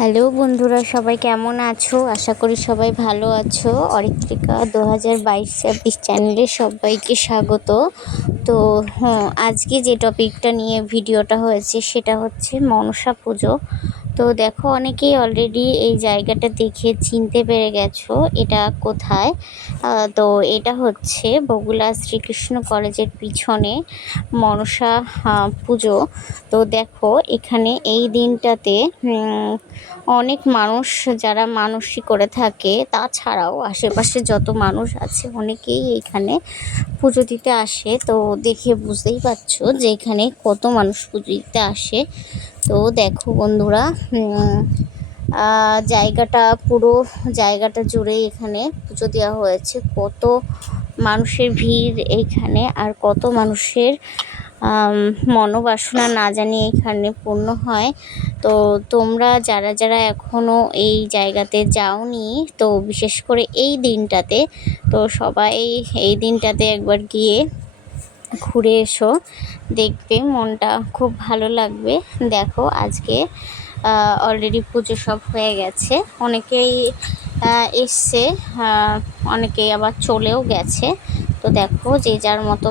Hello বন্ধুরা, সবাই কেমন আছো? আশা করি সবাই ভালো আছো। অরিত্রিকা 2022-26 চ্যানেলে সবাইকে স্বাগত। তো আজকে যে টপিকটা নিয়ে ভিডিওটা হয়েছে সেটা হচ্ছে মনসা পুজো। তো দেখো, অনেকেই অলরেডি এই জায়গাটা দেখে চিনতে পেরে গেছো এটা কোথায়। তো এটা হচ্ছে বগুলা শ্রীকৃষ্ণ কলেজের পিছনে মনসা পুজো। তো দেখো, এখানে এই দিনটাতে অনেক মানুষ যারা মানসিক করে থাকে, তাছাড়াও আশেপাশে যত মানুষ আছে অনেকেই এখানে পুজো দিতে আসে। তো দেখে বুঝতেই পারছো যে এখানে কত মানুষ পুজো দিতে আসে। তো দেখো বন্ধুরা, পুরো জায়গাটা জুড়ে এখানে পুজো দেওয়া হয়েছে। কত মানুষের ভিড় এইখানে, আর কত মানুষের মনোবাসনা না জানি এখানে পূর্ণ হয়। তো তোমরা যারা যারা এখনও এই জায়গাতে যাওনি, তো বিশেষ করে এই দিনটাতে, তো সবাই এই দিনটাতে একবার গিয়ে ঘুরে এসো, দেখবে মনটা খুব ভালো লাগবে। দেখো, আজকে অলরেডি পুজো সব হয়ে গেছে, অনেকেই এসছে, অনেকেই আবার চলেও গেছে। তো দেখো, যে যার মতো